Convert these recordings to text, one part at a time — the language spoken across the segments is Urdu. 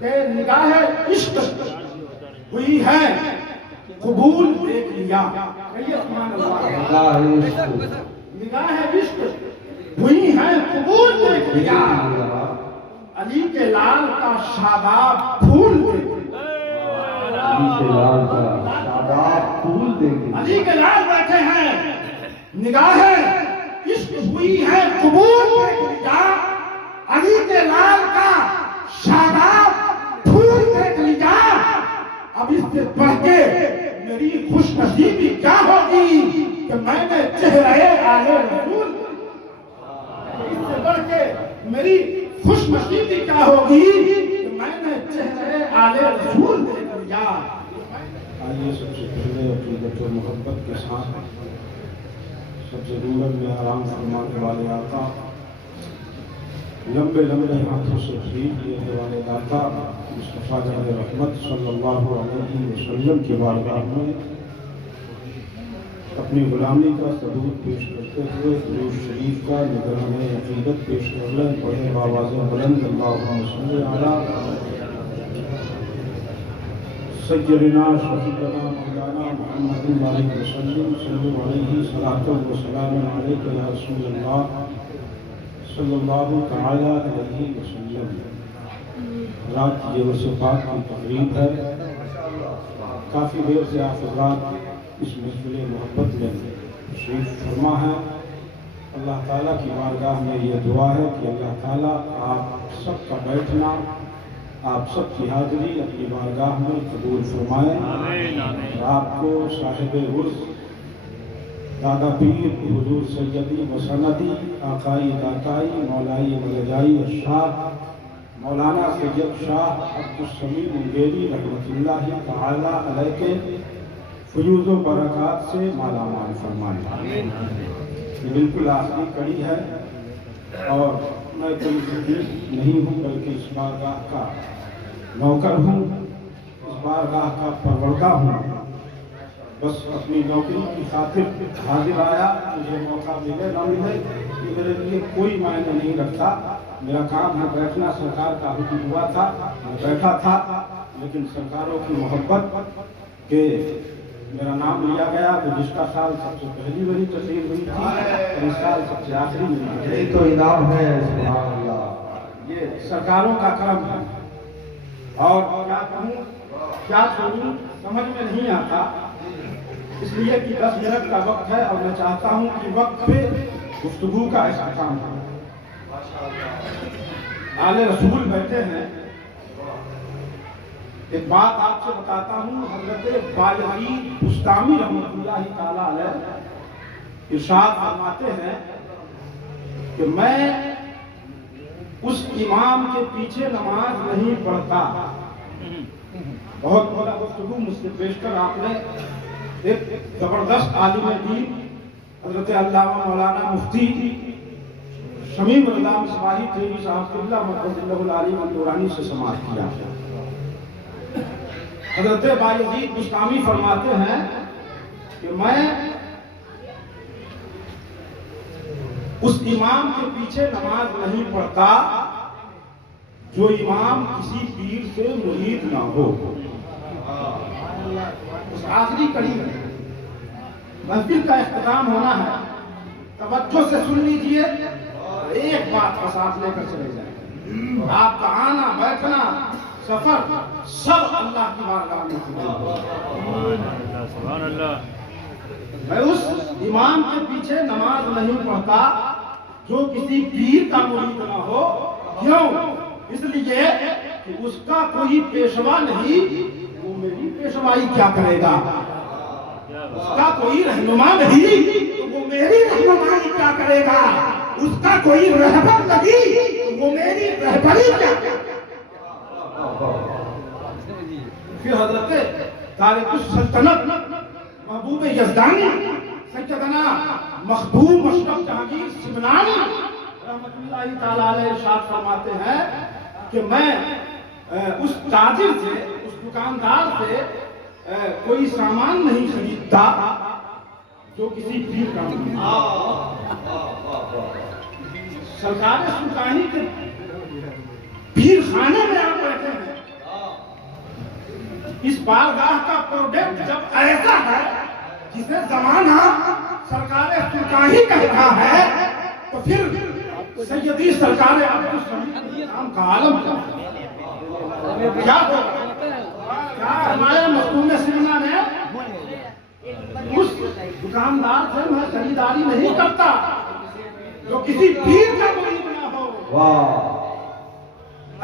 کہ نگاہ عشق ہوئی ہے قبول دیکھ لیا. نگاہ عشق ہوئی ہے قبول دیکھ لیا. علی کے لال کا شاداب پھول دیکھ لیا. علی کے لال بیٹھے ہیں. نگاہ عشق ہوئی ہے قبول دیکھ لیا. علی کے لال کا شاداب پھول دیکھ لیا. اب اس سے بڑھ کے میری خوش نصیبی کیا ہوگی کہ میں نے چہرے آل رسول. اس سے بڑھ کے میری خوش نصیبی کیا ہوگی کہ میں نے چہرے آل رسول دیکھ لیا. آئیے سب سے پہلے عقیدت و محبت کے ساتھ سب سے دور میں آرام فرمانے والے آقا، لمبے لمبے ہاتھوں سے خرید لینے والے داتا مصطفیٰ جان رحمت صلی اللہ علیہ وسلم کی بارگاہ میں اپنی غلامی کا ثبوت پیش کرتے ہوئے درود شریف کا نگران عقیدت پیش کر لیں. پڑھیں بآواز بلند اللہم صلی علی سیدنا شفیعنا مولانا محمد علیہ وسلم صلی علیہ صلاۃ و سلام علیک یا رسول اللہ صلی اللہ تعالی علیہ وسلم. رات یہ عرس پاک کی تقریب ہے. کافی دیر سے آپ حضرات اس محفل محبت میں تشریف فرما ہے. اللہ تعالیٰ کی بارگاہ میں یہ دعا ہے کہ اللہ تعالیٰ آپ سب کا بیٹھنا، آپ سب کی حاضری اپنی بارگاہ میں قبول فرمائے. آپ کو صاحب عرس دادا پیر حضور سیدی و سندی آقائی داتائی مولائی ملجائی الشاہ مولانا سید شاہ عبدالسمیع منگیری رحمۃ اللہ تعالی علیہ کے فیوز و برکات سے مالا مال فرمائے. یہ بالکل آخری کڑی ہے اور میں کوئی فقیر نہیں ہوں بلکہ اس بارگاہ کا نوکر ہوں، اس بارگاہ کا پروردہ ہوں. بس اپنی نوکری کی خاطر حاضر آیا. مجھے موقع ملے نہ ملے یہ میرے لیے کوئی معنی نہیں رکھتا. میرا کام ہے بیٹھنا. سرکار کا حکم ہوا تھا میں بیٹھا تھا، لیکن سرکاروں کی محبت کہ میرا نام لیا گیا. گزشتہ سال سب سے پہلی میری تقریر ہوئی تھی اور اس سال سب سے آخری میری. یہی تو انعام ہے. سبحان اللہ. یہ سرکاروں کا کرم ہے. اور کیا کہوں کیا چھوڑوں سمجھ میں نہیں آتا، اس لیے کہ 10 منٹ کا وقت ہے اور میں چاہتا ہوں کہ وقت پہ گفتگو کا اختتام ہو. آل رسول بیٹھے ہیں. ایک بات آپ سے بتاتا ہوں. حضرت بایزید بستامی رحمۃ اللہ تعالی علیہ ارشاد فرماتے ہیں کہ میں اس امام کے پیچھے نماز نہیں پڑھتا. بہت بڑا گفتگو مجھ سے پیش کر آپ نے ایک زبردست عالم دین حضرت علامہ مولانا مفتی شمیم رضا مصباحی تھیوی صاحب قبلہ مقدس اللہ العلی مندورانی سے سماعت کیا. حضرت بایزید بستامی فرماتے ہیں کہ میں اس امام کے پیچھے نماز نہیں پڑھتا جو امام کسی پیر سے مرید نہ ہو. اس آخری کڑی میں محفل کا اختتام ہونا ہے. توجہ سے سن لیجئے. ایک بات بس آپ لے کر چلے جائیں. آپ کا آنا بیٹھنا سفر سب اللہ کی بارگاہ میں. سبحان اللہ. میں اس امام کے پیچھے نماز نہیں پڑھتا جو کسی پیر کا مرید نہ ہو. کیوں؟ اس لیے کہ اس کا کوئی پیشوا نہیں. وہ میری پیشوائی کیا کرے گا؟ اس کا کوئی رہنما نہیں تو وہ میری رہنمائی کیا کرے گا؟ اس کا کوئی رہبر نہیں تو وہ میری رہبری کیا کرے گا؟ پھر حضرت تارک السلطنت محبوب یزدانی سیدنا مخدوم مشرف جہانگیر سمنانی رحمت اللہ تعالی علیہ ارشاد فرماتے ہیں کہ میں اس تاجر سے اس دکاندار سے کوئی سامان نہیں خریدتا جو کسی پیر کا نہیں. سرکار سلطانی کے پیر خانے میں آپ بیٹھے ہیں. اس بارگاہ کا پروڈکٹ جب ایسا ہے جسے زمانہ سرکار سلطانی کہہ رہا ہے تو پھر سیدی سرکار عبدالسمید نام کا عالم کیا ہوگا؟ کیا ہمارے مخدوم سینا میں اس دکاندار سے میں خریداری نہیں کرتا جو کسی پیر کا مرید نہ ہو؟ واہ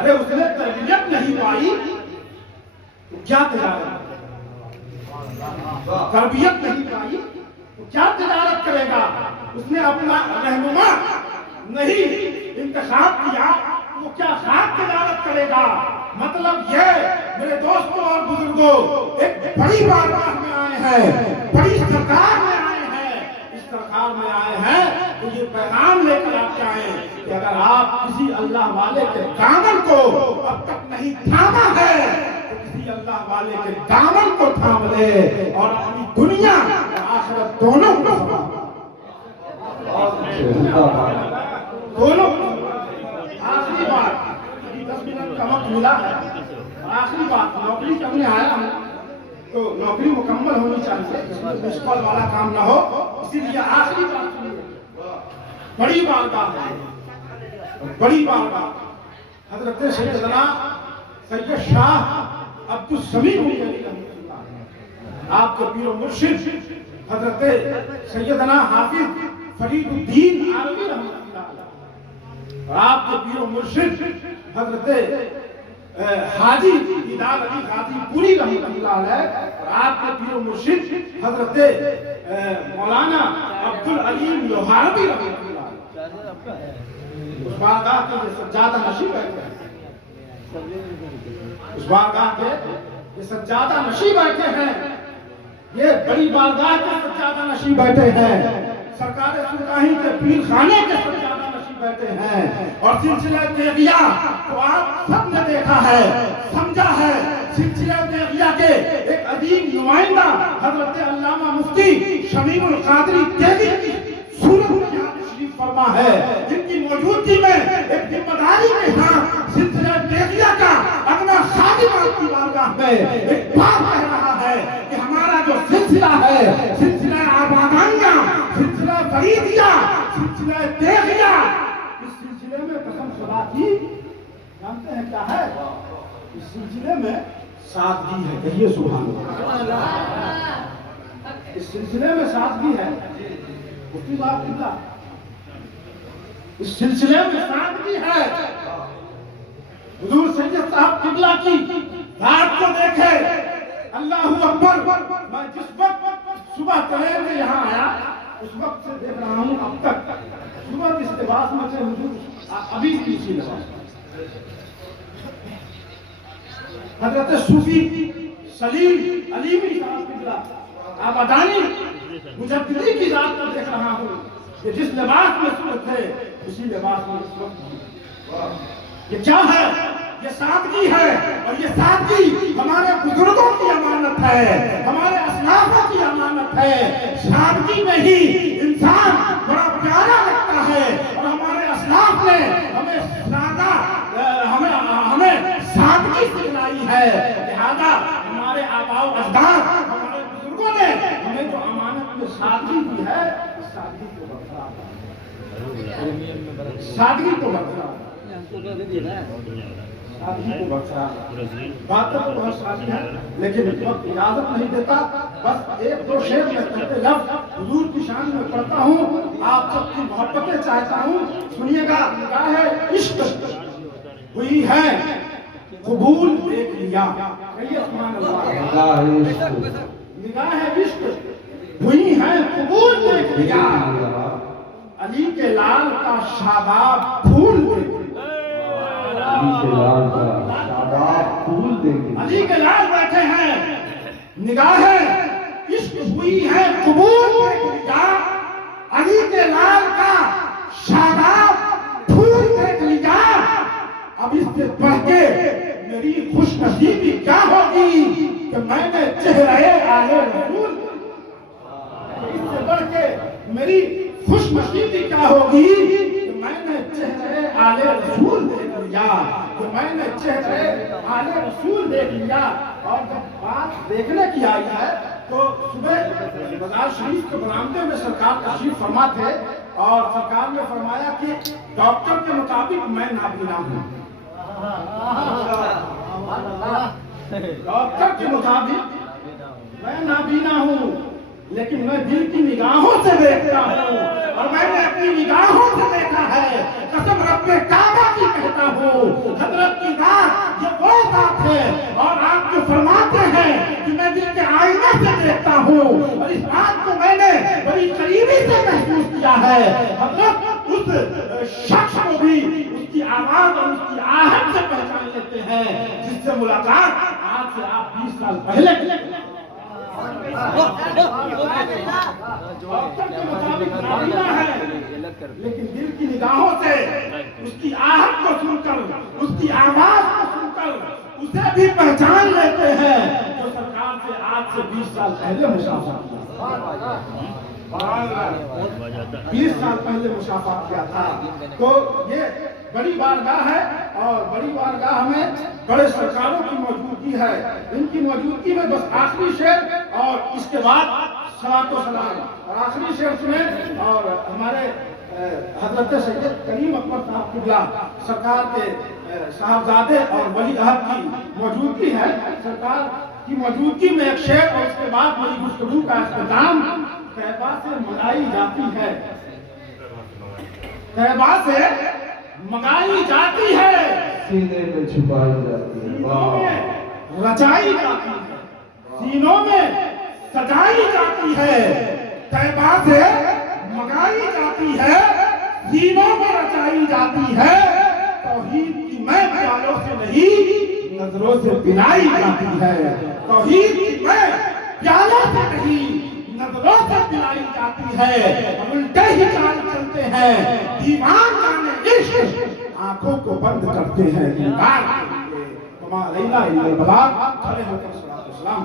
ارے اس نے تربیت نہیں پائی تو کیا تجارت؟ تربیت نہیں پائی تو کیا تجارت کرے گا؟ اس نے اپنا رہنما نہیں انتخاب کیا وہ کیا خاک تجارت کرے گا؟ مطلب یہ میرے دوستوں اور بزرگوں ایک بڑی بارگاہ میں آئے ہیں، بڑی سرکار میں آئے ہیں، اس سرکار میں آئے ہیں تو یہ پیغام لے کر آپ آئے کہ اگر آپ کسی اللہ والے کے دامن کو اب تک نہیں تھاما ہے تو کسی اللہ والے کے دامن کو تھام لے اور اپنی دنیا اور آخرت دونوں کو دونوں آخری بات 10 منٹ کا وقت ملا ہے، آخری بات نوکری کرنے آیا ہوں تو نوکری مکمل ہونی چاہیے، مس کال والا کام نہ ہو، اسی لیے آخری بات سنیے۔ بڑی بارگاہ ہے، بڑی بارگاہ حضرت سیدنا سید شاہ عبدالسمید آپ کے پیر و مرشد حضرت سیدنا حافظ فرید الدین عالمی رحمۃ اللہ علیہ اور آپ کے پیر و مرشد حضرت حاجی دیدار علی غازی پوری رحمۃ اللہ علیہ اور آپ کے پیر و مرشد حضرت مولانا عبدالعلیم لوہاروی رحمۃ اللہ علیہ اس بارگاہ کے یہ سجادہ نشین بیٹھے ہیں، اس بارگاہ کے یہ سجادہ نشین بیٹھے ہیں، یہ بڑی بارگاہ کے سجادہ نشین بیٹھے ہیں، سرکار سلطانی کے پیر خانے کے سجادہ نشین بیٹھے ہیں، اور سلسلہ تیغیہ تو آپ سب نے دیکھا ہے، سمجھا ہے، سلسلہ تیغیہ کے ایک عظیم نمائندہ حضرت علامہ مفتی شمیم القادری تیغی کی صورت میں یہاں تشریف فرما ہے، جن کی موجودگی میں ایک ذمہ داری کے ساتھ سلسلہ تیغیہ کا اپنا خادم آپ کی بارگاہ میں ایک بات کہہ رہا ہے کہ ہمارا جو سلسلہ ہے، سلسلہ آبادانیہ، سلسلہ فریدیہ، سلسلہ تیغیہ، اس سلسلے میں قسم خدا کی جانتے ہیں کیا ہے؟ اس سلسلے میں سادگی ہے، کہیے سبحان اللہ۔ اس سلسلے میں سادگی ہے، مفتی صاحب قبلہ، اس سلسلے میں سادگی ہے۔ حضور سید صاحب قبلہ کی رات کو دیکھے، اللہ اکبر، میں جس وقت صبح ٹرین میں یہاں آیا اس وقت سے دیکھ رہا ہوں اب تک صبح اس لباس میں سے حضور ابھی اسی لباس میں حضرت صوفی سلیم علیمی صاحب قبلہ آبادانی مجددی کی ذات کو دیکھ رہا ہوں کہ جس لباس میں صبح تھے اسی لباس میں اس وقت۔ یہ کیا ہے؟ یہ سادگی ہے، اور یہ سادگی ہمارے بزرگوں کی امانت ہے، ہمارے اسلافوں کی امانت ہے۔ سادگی میں ہی انسان بڑا پیارا لگتا ہے، اور ہمارے اسلاف نے ہمیں سادگی سکھلائی ہے، لہذا ہمارے آباء و اجداد ہمارے بزرگوں نے ہمیں جو امانت میں سادگی دی ہے، سادگی کو برقرار رکھیں، سادگی کو برقرار باتیں تو بہت ساری ہیں لیکن وقت اجازت نہیں دیتا، بس ایک دو شعر میں کہتے لفظ حضور کی شان میں پڑھتا ہوں، آپ سب کی محبتیں چاہتا ہوں، سنیے گا۔ نگاہ عشق ہوئی ہے قبول دیکھ لیا، کہیے سبحان اللہ۔ نگاہ عشق ہوئی ہے قبول دیکھ لیا، علی کے لال کا شاداب پھول دیکھ لیا، علی کے لال بیٹھے ہیں، نگاہ عشق ہوئی ہے قبول دیکھ لیا، علی کے لال کا شاداب پھول دیکھ لیا، اب اس سے بڑھ کے میری خوش نصیبی کیا ہوگی کہ میں نے چہرے آلے رسول، اس سے بڑھ کے میری خوش نصیبی کیا ہوگی کہ میں نے چہرے آلے رسول دیکھ لیا۔ لیا کہ میں نے چہرے آل رسول دیکھ لیا. اور جب بات دیکھنے کی آئی ہے تو صبح بازار شریف کے برآمدے میں سرکار تشریف فرما تھے اور سرکار نے فرمایا کہ ڈاکٹر کے مطابق میں نابینا ہوں. ڈاکٹر کے مطابق میں نابینا ہوں لیکن میں دل کی نگاہوں سے دیکھتا ہوں اور میں نے اپنی نگاہوں سے دیکھا ہے. قسم رب کعبہ کی کہتا ہوں حضرت کی ذات یہ وہ ذات ہے اور آپ جو فرماتے ہیں کہ میں دل کے آئینے سے دیکھتا ہوں اور اس بات کو میں نے بڑی قریبی سے محسوس کیا ہے. حضرت اس شخص کو بھی اس کی آواز اور اس کی آہٹ سے پہچان لیتے ہیں جس سے ملاقات آج سے آپ 20 سال پہلے ڈاکٹر کے مطابق نابینا ہے لیکن دل کی نگاہوں سے اس کی آہٹ کو سن کر اس کی آواز کو سن کر اسے بھی پہچان لیتے ہیں جو سرکار سے آج سے 20 سال پہلے مشافہت کیا. 20 سال پہلے مشافہت کیا تھا. تو یہ بڑی بارگاہ ہے اور بڑی بارگاہ میں بڑے سرکاروں کی موجودگی ہے. ان کی موجودگی میں بس آخری شعر اور اس کے بعد صلاۃ و سلام اور آخری شعر سنیں اور ہمارے حضرت سید کریم اکبر صاحب قبلہ سرکار کے صاحبزادے اور ولی عہد کی موجودگی ہے. سرکار کی موجودگی میں ایک شعر اور اس کے بعد میری گفتگو کا اختتام. طیبہ سے منگائی جاتی ہے, طیبہ سے منگائی جاتی ہے, سینے میں چھپائی جاتی ہے, سینوں میں رچائی جاتی ہے, سینوں میں سجائی جاتی ہے. طیبہ سے منگائی جاتی ہے, سینوں میں رچائی جاتی ہے. توحید کی میں پیالوں سے نہیں نظروں سے پلائی جاتی ہے. توحید کی میں پیالوں سے نہیں نظروں سے پلائی جاتی ہے. ہم الٹے ہی چال چلتے ہیں, دیوان جانے عشق آنکھوں کو بند کرتے ہیں. دیدار کے لیے وما علینا الا البلاغ. کھڑے ہو کر صلاۃ و سلام.